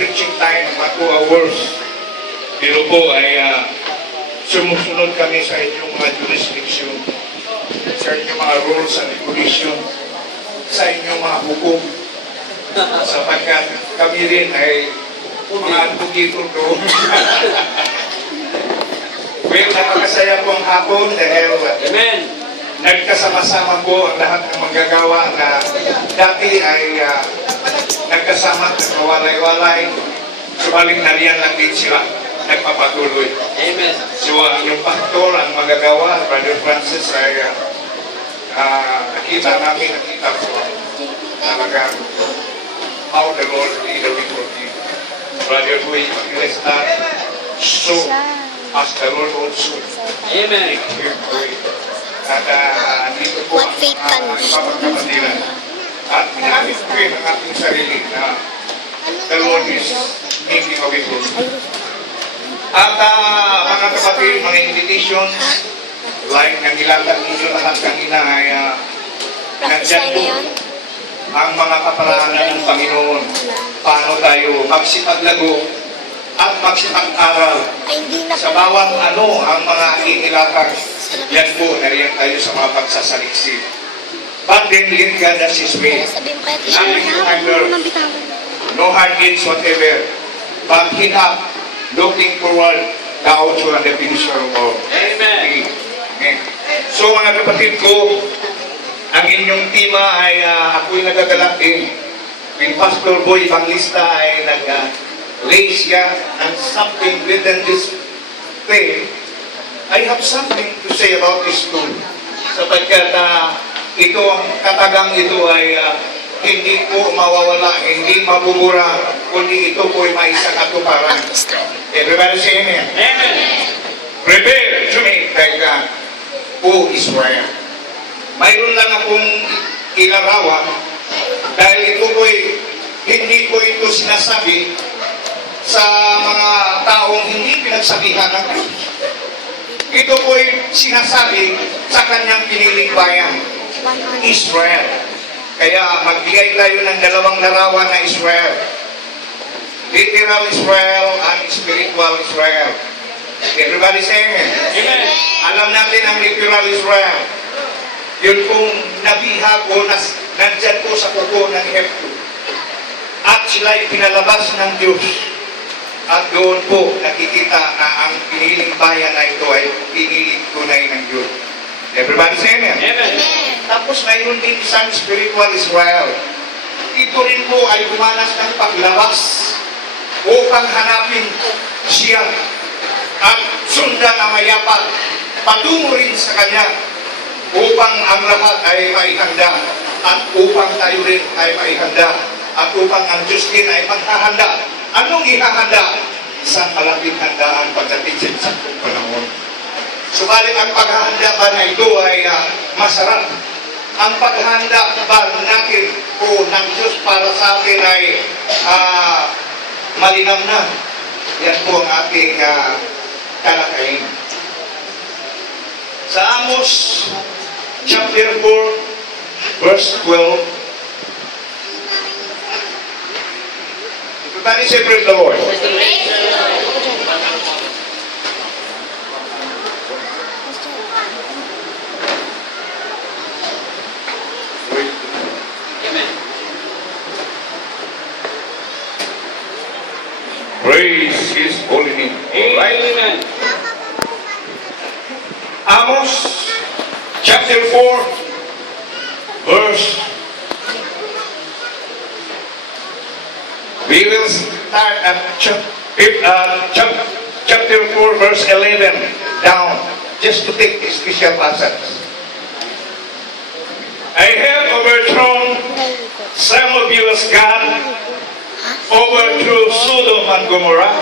preaching time, mga 2 hours. Pero po ay sumusunod kami sa inyong mga jurisdiction, sa inyong mga rules and regulation, sa inyong mga hukom, sapagkat kami rin ay mga advocate doon. Well, napakasaya po ang hapon dahil nagkasama-sama po ang lahat ng manggagawa na dati ay nagkasama at nagkawalay-walay. Subaling nariyan lang din sila, nagpapatuloy. Amen. So ang yung pastor, ang manggagawa, Brother Francis ay nakita po talaga how the Lord lead the people. Brother Louis Magrestar, so as the Lord also. Amen. At dito po ang kapagkapatiran. At ginamit ko rin ang ating sarili na the Lord is making a way for me. At mga kapatid, mga invitations, like na nilatag ninyo lahat kanina ay nandyan po ang mga kaparaanan ng Panginoon. Paano tayo magsipaglago at magsipag-aral sa bawat ano ang mga inilatag. Yan po, nariyan tayo sa mga pagsasaliksik. But then, lead God as His way. Nothing to hinder. No hard deeds whatever. But hit up, looking forward the outro and the finisher of all. Amen. Amen. So mga kapatid ko, ang inyong tema ay ako'y nagagalak din. When Pastor Boy Evangelista ay nag-raise siya and something within this thing, I have something to say about this school. Sapagkat ito ang katagang ito ay hindi po mawawala, hindi mabubura, kundi ito po ay maisang katuparan. Everybody say amen. Amen. Prepare to make thy God, O Israel. Mayroon lang akong ilarawan dahil ito po hindi po ito sinasabi sa mga taong hindi pinagsabihan ng Diyos. Ito po sinasabi sa kanyang piniling bayan, Israel. Kaya magbigay tayo ng dalawang larawan na Israel. Literal Israel and spiritual Israel. Everybody say amen. Amen. Alam natin ang literal Israel. Yun pong nabihag o nandyan po sa kuko ng Hebrew. At sila'y pinalabas ng Diyos. At doon po nakikita na ang piniling bayan na ito ay piniling tunay ng Diyos. Everybody say amen. Amen. Tapos mayroon din isang spiritual Israel. Ito rin po ay dumanas ng paglabas upang hanapin siya at sundan ang mayapat patungo rin sa kanya upang ang lahat ay maihanda at upang tayo rin ay maihanda at upang ang Diyos din ay maghahanda. Anong ihahanda? Sa malapit handaan pagdating sa saktong panahon. Subalit ang paghahanda ba na ito ay masarap? Ang paghahanda ba natin o ng Diyos para sa atin ay malinam na? Yan po ang ating talakayin. Sa Amos chapter 4 verse 12, everybody say praise the Lord. Praise His holy name. Right? Amen. Amos chapter 4 verse. We will start at chapter 4 verse 11 down, just to take this special passage. I have overthrown some of you as God overthrew Sodom and Gomorrah,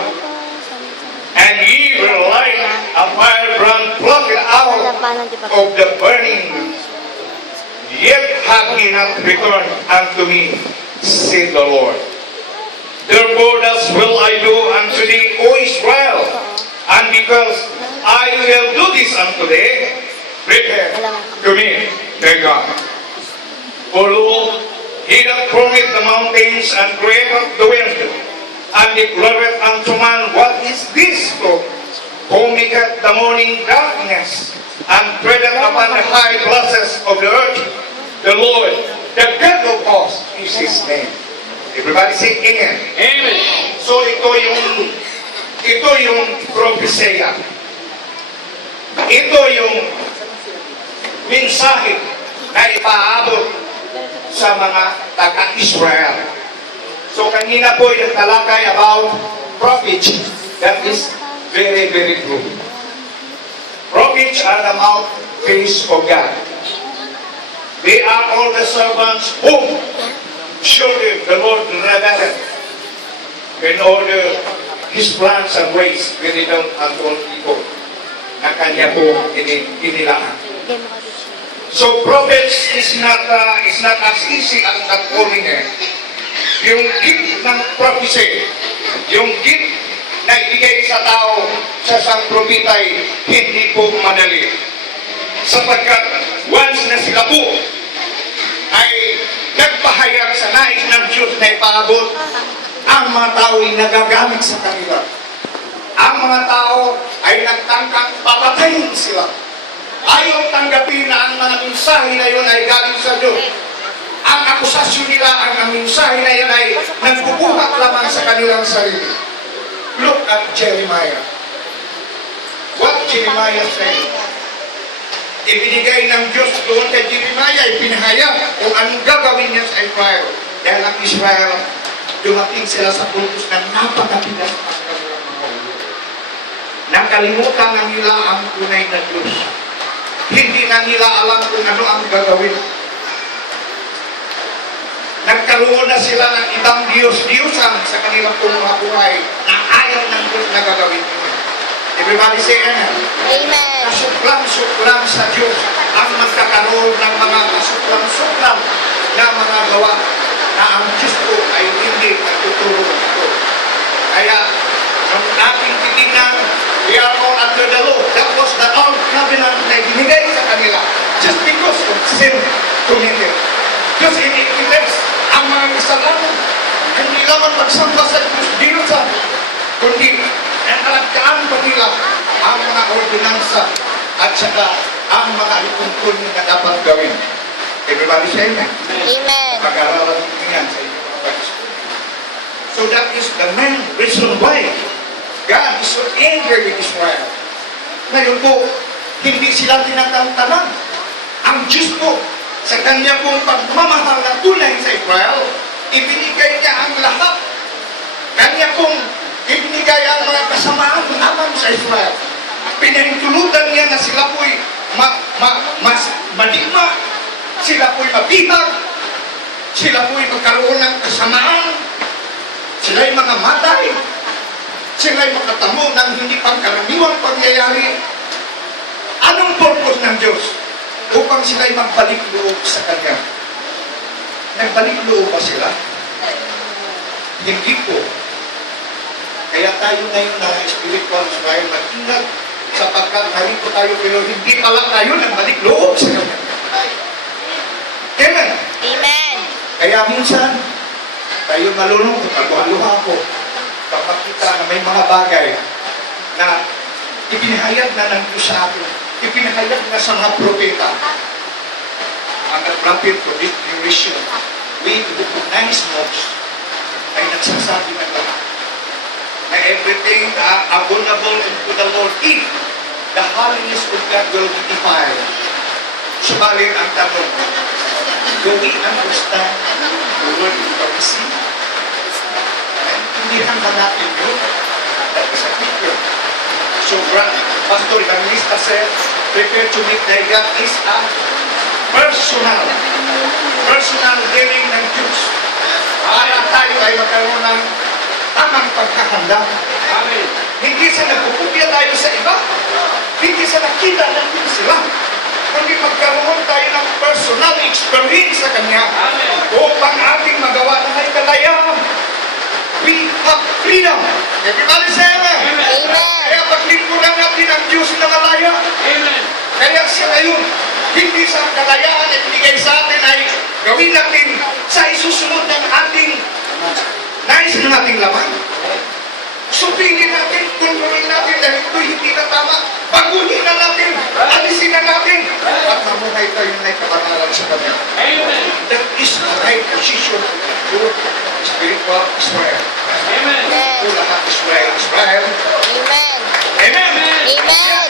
and ye were like a firebrand plucked out of the burning, yet have ye not returned unto me, said the Lord. Therefore thus will I do unto thee, O Israel, and because I will do this unto thee, prepare to me, thy God. For lo, He that formeth the mountains and createth the wind, and declareth unto man, what is this, Lord? Who maketh the morning darkness, and treadeth upon the high places of the earth? The Lord, the God of hosts, is His name. Everybody say Amen. Amen. So ito yung propesya. Ito yung mensahe na ipaabot sa mga taga-Israel. So kanina po yung talakay about prophets. That is very, very good. Prophets are the mouthpiece of God. They are all the servants whom surely the Lord revealed in order His plans and ways within unto all people na Kanya po inilaan. So prophets is not as easy as that calling eh. Yung gift ng prophecy, yung gift na ibigay sa tao sa isang propeta ay hindi po madali. Sapagkat once na sila po ay nagpahayag sa nais ng Diyos na ipaabot, ang mga tao ay nagagamit sa kanila. Ang mga tao ay nagtangkang papatayin sila. Ayaw tanggapin na ang mga mensahe na yun ay galing sa Diyos. Ang akusasyon nila, ang mensahe na yun ay nagbubuhat lamang sa kanilang sarili. Look at Jeremiah. What Jeremiah said? Ibinigay ng Diyos doon kay Jeremiah, ipinahayag kung anong gagawin niya sa Israel. Dahil ang Israel, dumating sila sa puntos na napakabigas ng kanilang mga ulo. Nakalimutan na nila ang tunay na Diyos. Hindi na nila alam kung ano ang gagawin. Nagkaroon na sila ng ibang Diyos-Diyosan sa kanilang buhay na ayaw ng Diyos na gagawin nila. Everybody say amen. Amen. Kasuklam-suklam sa Diyos ang magkakaroon ng mga kasuklam-suklam na mga gawa na ang Diyos po ay hindi nagtuturo ito. Kaya, nung ating titignan, we are all under the law. That was the old covenant na ibinigay sa kanila just because of sin committed. Diyos iniilis ang mga kasalanan. Hindi lamang magsamba sa Diyos-Diyosan, kundi ang alagaan pa nila ang mga ordinansa at saka ang mga itungkol na dapat gawin. Everybody say amen. Amen. Pag-aralan mo yan sa inyong mga pag-school. So that is the main reason why God is so angry with Israel. Ngayon po, hindi sila tinatantanan. Ang Diyos po, sa kanya pong pagmamahal na tunay sa Israel, ibinigay niya ang lahat. Kanya pong ibinigay ang mga kasamaan lamang sa Israel. Pinahintulutan niya na sila po'y malima, sila po'y mabihag, sila po'y magkaroon ng kasamaan, sila'y mga matay, sila'y makatamo ng hindi pangkaraniwang pangyayari. Anong purpose ng Diyos? Upang sila'y magbalik loob sa Kanya. Nagbalik loob ba sila? Hindi po. Kaya tayo ngayon na spiritual Israel, mag-ingat sapagkat narito tayo pero hindi pala tayo nagbalik loob sa Kanya. Amen? Amen. Kaya minsan, tayo malulungkot, aluha ko, kapag kita na may mga bagay na ipinahayag na ng Diyos sa atin, ipinahayag na sa mga propeta. Ang prophet for this generation, we recognize most, ay nagsasabi ng lahat na everything abominable unto the Lord, if the holiness of God will be defiled. Subalit ang tanong, do we understand the word of prophecy? Intindihan ba natin yun? That is a picture. So, Pastor Evangelista said, prepare to meet thy God is a personal dealing ng Diyos. Para tayo ay magkaroon ng tamang pagkakanda. Amen. Hindi sa nagpupupya tayo sa iba. Hindi sa nakita natin sila. Kundi magkaroon tayo ng personal experience sa Kanya. Amen. Upang ating magawa na may kalayaan. We have freedom. Everybody say amen. Amen. Kaya paglingkuran natin ang Diyos na malaya. Amen. Kaya siya ngayon, hindi sa kalayaan na binigay sa atin ay gawin natin sa isusunod ng ating nais ng ating laman. Sundin natin, kontrolin natin dahil ito hindi na tama. Baguhin na natin, alisin na natin. At mamuhay tayo na kapanalan sa Kanya. That is the right position to spiritual Israel. Amen. Ito lahat Israel. Israel. Amen. Amen. Amen.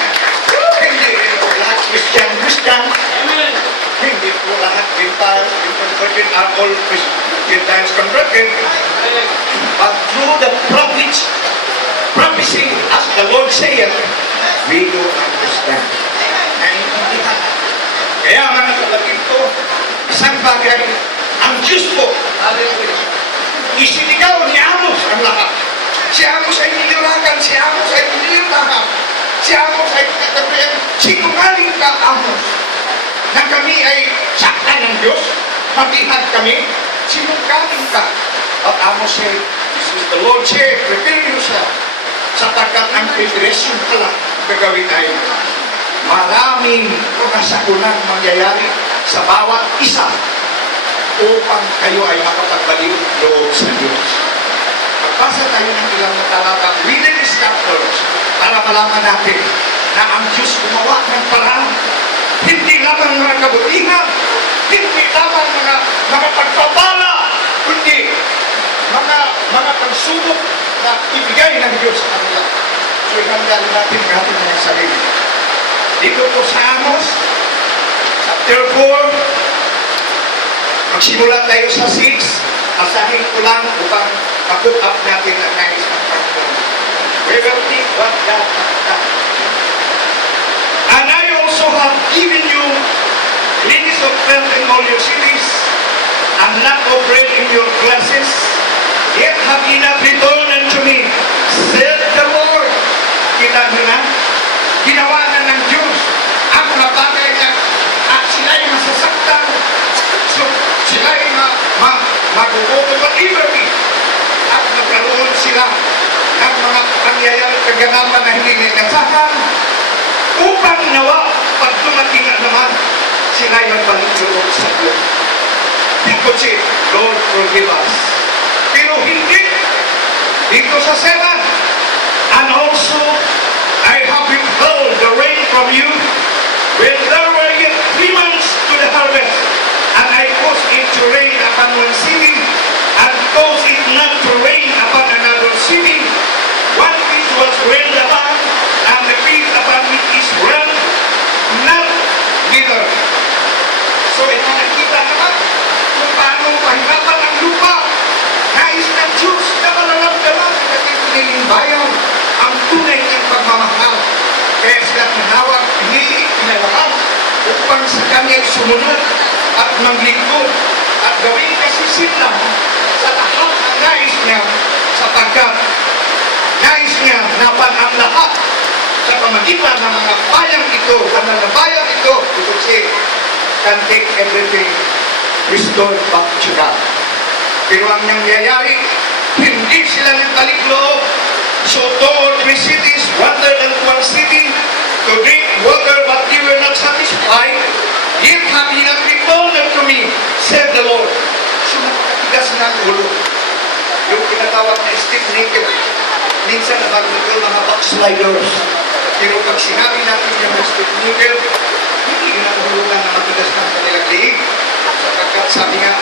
Hindi rin po lahat Christian. Hindi po lahat Gentiles. Converted are all Gentiles converted. But through the prophecy, as the Lord said, we do understand. Naintindihan. Kaya mga kapatid ko, isang bagay, ang Diyos po, isinigaw ni Amos ang lahat. Si Amos ay niliwagan, si Amos ay nilirmahan, si Amos ay nagkabrihan, sinungaling ka, Amos, na kami ay saktan ng Diyos, matihad kami, sinungaling ka. But Amos said, this is the Lord said, prepare yourself, sapagkat ang preparation pala gagawin ay maraming kasagunang mangyayari sa bawat isa upang kayo ay makapagbaliw loob sa Diyos. Magbasa tayo ng ilang talata within these chapters para malaman natin na ang Diyos gumawa ng paraan. Hindi lamang mga kabutihan, hindi lamang mga pagpapala, kundi mga pagsubok na ibigay ng Diyos sa kanila. So, ihanda natin ang ating mga sarili. Dito po sa Amos, chapter 4, magsimula tayo sa 6, asahin ko lang upang ma-put up natin ang nais ng Panginoon. We will think what God has done. And I also have given you ladies of wealth in all your cities, and lack of bread in your classes, yet have ye not returned unto me, said the Lord. Kita nyo na? Ginawa na ng Diyos ang mga bagay na at sila'y masasaktan, so sila'y maguguto at liberty, at magkaroon sila ng mga pangyayari kaganapan na hindi ninasahan, upang nawa pag dumating na naman sila'y magbalik loob sa Diyos. Because it, Lord forgive us. Pero hindi dito sa 7, and also I have withheld the rain from you when there were yet 3 months to the harvest, and I caused it to rain upon one city, and caused it not to rain upon another city. One which was rained upon, and the field upon which is run, not wither. So ito nakita naman kung paano pahirapan ang lupa. Nais ng Diyos na malalamdaman ng ating pinilibayan ang tunay ng pagmamahal. Kaya sila tinawag, pinili, pinalakan upang sa kanya'y sumunod at manglingkod at gawing kasisidlan sa lahat ng nais niya, sapagkat nais niya napan ang lahat sa pamagitan ng mga bayang ito, ng bayang ito, kasi can take everything restored back to God. Pero ang nangyayari, hindi sila nagbalik loob. So all 3 cities, rather than one city, to drink water, but they were not satisfied. Yet have ye not returned unto me, said the Lord. So nakatigas na ang ulo. Yung pinatawag na stiff naked. Minsan nabagod mga backsliders. Pero pag sinabi natin yung stiff naked, hindi ginahulugan na matigas ng kanilang liig. Sapagkat sabi nga,